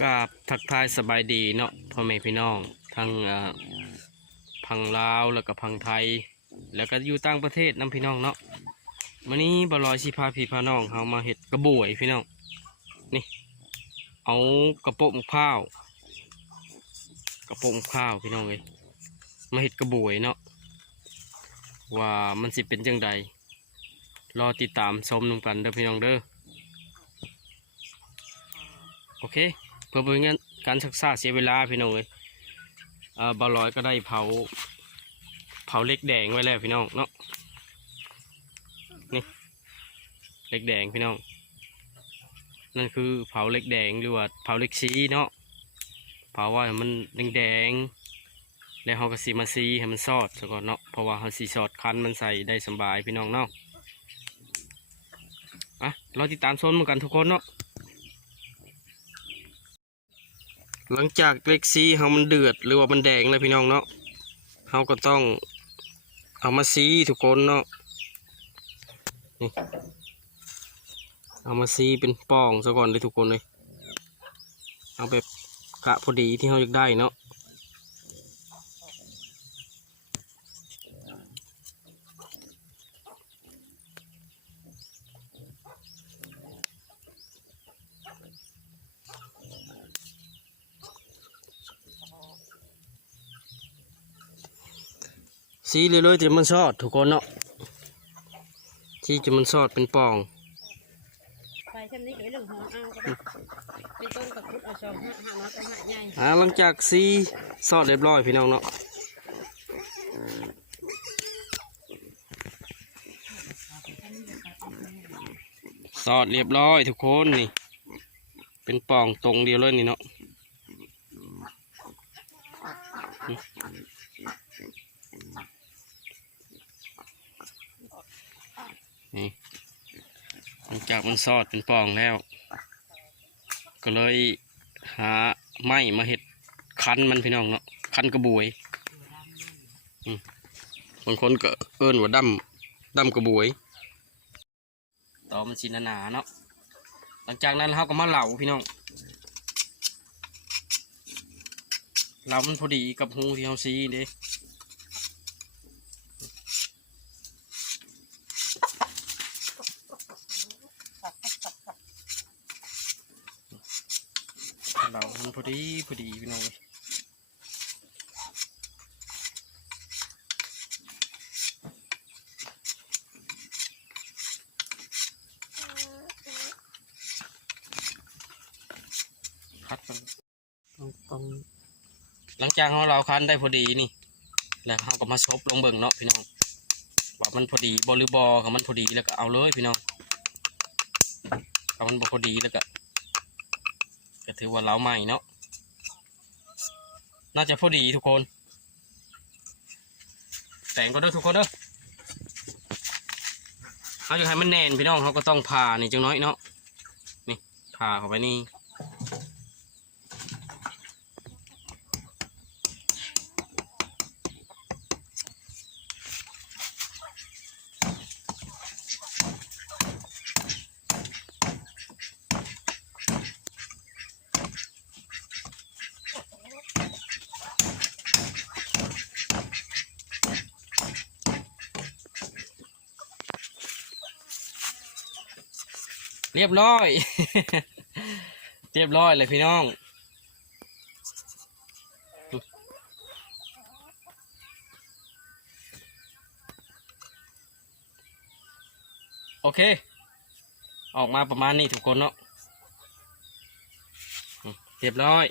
ก็ทักทายสบายดีเนาะพ่อแม่พี่น้องทั้งพังลาวแล้วก็พังไทยแล้วก็อยู่ต่างประเทศน้ำพี่น้องเนาะวันนี้บลอยสิพาพี่พาน้องเขามาเห็ดกระบวยพี่น้องนี่เอากระโปงข้าวพี่น้องเลยมาเห็ดกระบวยเนาะว่ามันสิเป็นจังใดรอติดตามชมนำกันเด้อพี่น้องเด้อโอเคเพื่อเป็นการศึกษาเสียเวลาพี่น้องเลยบาลอยก็ได้เผาเล็กแดงไว้แล้วพี่น้องเนาะนี่เล็กแดงพี่น้องนั่นคือเผาเล็กแดงหรือว่าเผาเล็กสีเนาะเผาว่ามันแดงแล้วเขาก็สีมาซีให้มันซอดซะก่อนเนาะเพราะว่าเขาสีซอดคันมันใส่ได้สบายพี่น้องเนาะเราติดตามชมกันทุกคนเนาะหลังจากเล็กซีเขามันเดือดหรือว่ามันแดงแล้วพี่น้องเนาะเขาก็ต้องเอามาซีทุกคนเนาะนี่เอามาซีเป็นป่องซะก่อนเลยทุกคนเลยเอาแบบกะพอดีที่เขาอยากได้เนาะซีเลยจะมันซอดทุกคนเนาะที่จะมันซอดเป็นป่องไปช่ำนี้ก็เรื่องหัวเอาก็ได้เป็นต้นกับพุทธเอาชองห้าน้อยกับห้าใหญ่หลังจากซีซอดเรียบร้อยพี่น้องเนาะซอดเรียบร้อยทุกคนนี่เป็นป่องตรงเดียวเลยนี่เนาะนี่หลังจากมันซอดเป็นป่องแล้วก็เลยหาไม้มาเห็ดคันมันพี่น้องเนาะคันกระบวยบางคนก็เอิ้นว่าดำกระบวยต่อมันสีหนาๆเนาะหลังจากนั้นเราก็มาเหลาพี่น้องเหลามันพอดีกับหูที่เราซีเด้เหลามันพอดีพี่น้องคัดกันหลังจากเราคันได้พอดีนี่แล้วเราก็มาซบลงเบิ่งเนาะพี่น้องว่ามันพอดีบอหรือบอกับมันพอดีแล้วก็เอาเลยพี่น้องเอามันพอดีแล้วก็ถือว่าเล้าใหม่เนาะน่าจะพอดีทุกคนแต่งก็ได้ทุกคนเด้อเขาจะให้มันแน่นพี่น้องเขาก็ต้องผ่านี่จังน้อยเนาะนี่ผ่าเข้าไปนี่เรียบร้อย เรียบร้อยเลยพี่น้องโอเคออกมาประมาณนี้ทุกคนเนาะเรียบร้อย